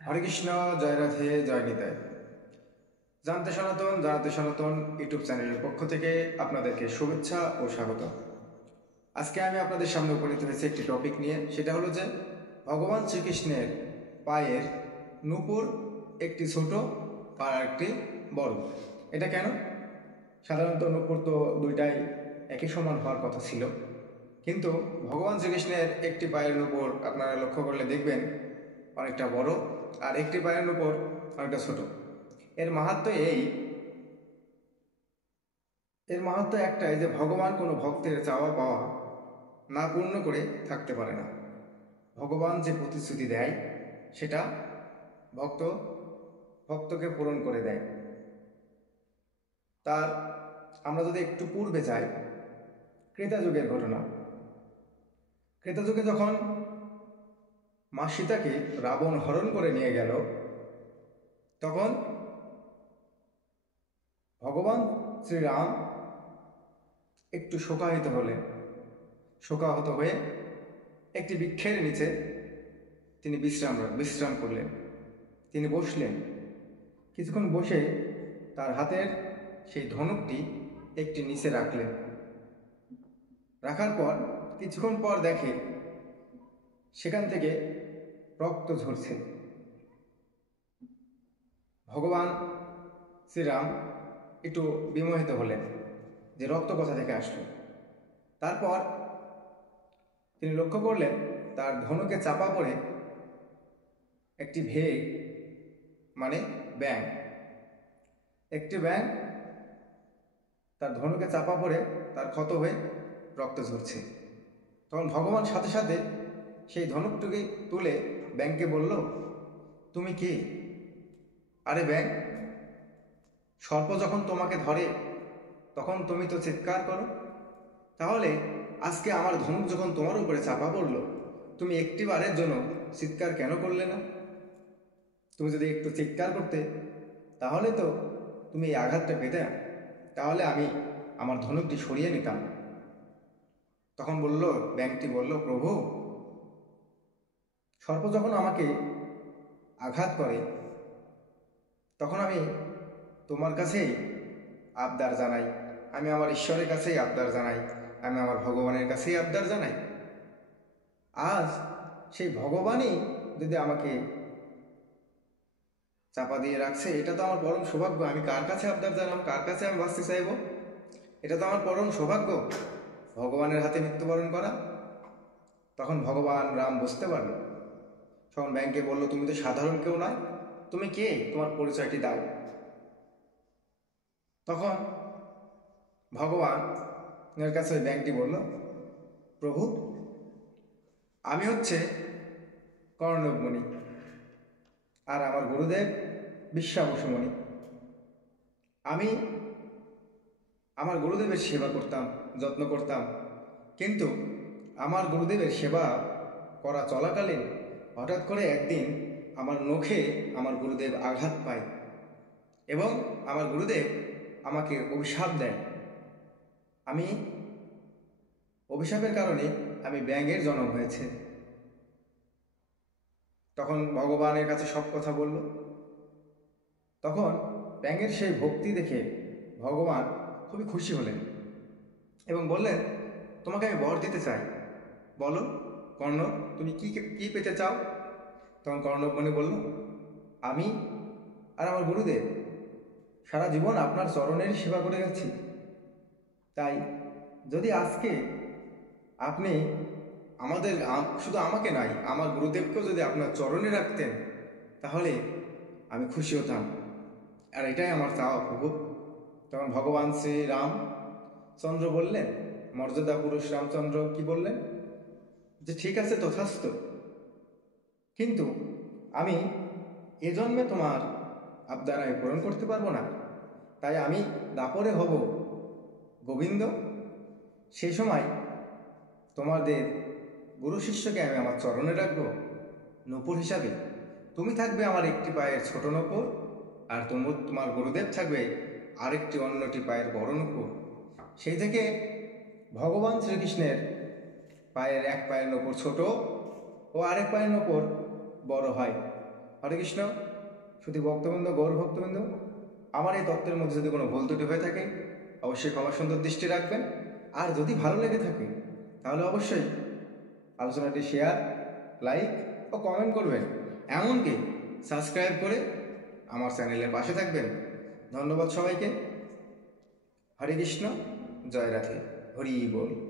হরে কৃষ্ণ, জয় রাধে, জয় নিতাই। জানতে সনাতন জানাতে সনাতন ইউটিউব চ্যানেলের পক্ষ থেকে আপনাদেরকে শুভেচ্ছা ও স্বাগত। আজকে আমি আপনাদের সামনে উপনীত হয়েছি একটি টপিক নিয়ে। সেটা হলো যে ভগবান শ্রীকৃষ্ণের পায়ের নূপুর একটি ছোট আর একটি বড়। এটা কেন? সাধারণত নূপুর তো দুইটাই একই সমান হওয়ার কথা ছিল, কিন্তু ভগবান শ্রীকৃষ্ণের একটি পায়ের নূপুর আপনারা লক্ষ্য করলে দেখবেন অনেকটা বড়, আর একটি পায়ের নূপুর অনেকটা ছোট। এর মাহাত্ম্য এর মাহাত্ম্য একটাই যে ভগবান কোনো ভক্তের চাওয়া পাওয়া না পূর্ণ করে থাকতে পারে না। ভগবান যে প্রতিশ্রুতি দেয় সেটা ভক্ত ভক্তকে পূরণ করে দেয়। তার আমরা যদি একটু পূর্বে যাই, ক্রেতা যুগের ঘটনা। ক্রেতা যুগে যখন মা সীতাকে রাবণ হরণ করে নিয়ে গেল, তখন ভগবান শ্রীরাম একটু শোকাহত হয়ে একটি বৃক্ষের নিচে তিনি বিশ্রাম করলেন। তিনি বসলেন, কিছুক্ষণ বসে তার হাতের সেই ধনুকটি একটি নিচে রাখলেন। রাখার পর কিছুক্ষণ পর দেখে সেখান থেকে রক্ত ঝরছে। ভগবান শ্রীরাম একটু বিমোহিত হলেন যে রক্ত কোথা থেকে আসলো। তারপর তিনি লক্ষ্য করলেন তার ধনুকে চাপা পড়ে একটি মানে ব্যাঙ, একটি ব্যাঙ তার ধনুকে চাপা পড়ে তার ক্ষত হয়ে রক্ত ঝরছে। তখন ভগবান সাথে সাথে সেই ধনুকটিকে তুলে ব্যাঙকে বলল, তুমি কে? আরে ব্যাঙ, সর্প যখন তোমাকে ধরে তখন তুমি তো চিৎকার করো, তাহলে আজকে আমার ধনুক যখন তোমার উপরে চাপা পড়লো, তুমি একটি বারের জন্য চিৎকার কেন করলে না? তুমি যদি একটু চিৎকার করতে তাহলে তো তুমি এই আঘাতটা পেতে না, তাহলে আমি আমার ধনুকটি সরিয়ে নিতাম। তখন ব্যাঙটি বলল, প্রভু, সর্প যখন আমাকে আঘাত করে তখন আমি তোমার কাছেই আবদার জানাই, আমি আমার ঈশ্বরের কাছেই আবদার জানাই, আমি আমার ভগবানের কাছেই আবদার জানাই। আজ সেই ভগবানই যদি আমাকে চাপা দিয়ে রাখছে, এটা তো আমার পরম সৌভাগ্য। আমি কার কাছে আবদার জানাম, কার কাছে আমি বাঁচতে চাইব? এটা তো আমার পরম সৌভাগ্য, ভগবানের হাতে মৃত্যুবরণ করা। তখন ভগবান রাম বুঝতে পারল। তখন ব্যাংকে বলল, তুমি তো সাধারণ কেউ নয়, তুমি কে? তোমার পরিচয়টি দাও। তখন ভগবানের কাছে ওই ব্যাংকটি বলল, প্রভু, আমি হচ্ছে কর্ণব মুনি, আর আমার গুরুদেব বিশ্বাবসু মুনি। আমি আমার গুরুদেবের সেবা করতাম, যত্ন করতাম, কিন্তু আমার গুরুদেবের সেবা করা চলাকালীন হঠাৎ করে একদিন আমার নখে আমার গুরুদেব আঘাত পায় এবং আমার গুরুদেব আমাকে অভিশাপ দেয়। আমি অভিশাপের কারণে আমি ব্যাঙের জন্ম হয়েছে। তখন ভগবানের কাছে সব কথা বলল। তখন ব্যাঙের সেই ভক্তি দেখে ভগবান খুবই খুশি হলেন এবং বললেন, তোমাকে আমি বর দিতে চাই, বলো কর্ণ, তুমি কি কি পেতে চাও? তখন কর্ণব মুনি বলল, আমি আর আমার গুরুদেব সারা জীবন আপনার চরণের সেবা করে গেছি, তাই যদি আজকে আপনি শুধু আমাকে নয়, আমার গুরুদেবকেও যদি আপনার চরণে রাখতেন তাহলে আমি খুশি হতাম, আর এটাই আমার চাওয়া প্রভু। তখন ভগবান শ্রী রামচন্দ্র বললেন, মর্যাদা পুরুষ রামচন্দ্র কি বললেন, যে ঠিক আছে, তথাস্তু, কিন্তু আমি এ জন্মে তোমার আবদার আমি পূরণ করতে পারবো না, তাই আমি দাপরে হব গোবিন্দ। সেই সময় তোমাদের গুরু শিষ্যকে আমি আমার চরণে রাখবো নূপুর হিসাবে। তুমি থাকবে আমার একটি পায়ের ছোট নূপুর, আর তোমার গুরুদেব থাকবে আরেকটি অন্যটি পায়ের বড় নূপুর। সেই থেকে ভগবান শ্রীকৃষ্ণের এক পায়ের নূপুর ছোট ও আরেক পায়ের নূপুর বড় হয়। হরে কৃষ্ণ। শুধু ভক্তবৃন্দ, গৌর ভক্তবৃন্দ, আমার এই তত্ত্বের মধ্যে যদি কোনো ভুল ত্রুটি হয়ে থাকে অবশ্যই ক্ষমা সুন্দর দৃষ্টি রাখবেন। আর যদি ভালো লেগে থাকে তাহলে অবশ্যই আলোচনাটি শেয়ার, লাইক ও কমেন্ট করবেন, এমনকি সাবস্ক্রাইব করে আমার চ্যানেলের পাশে থাকবেন। ধন্যবাদ সবাইকে। হরে কৃষ্ণ, জয় রাধে, হরি বল।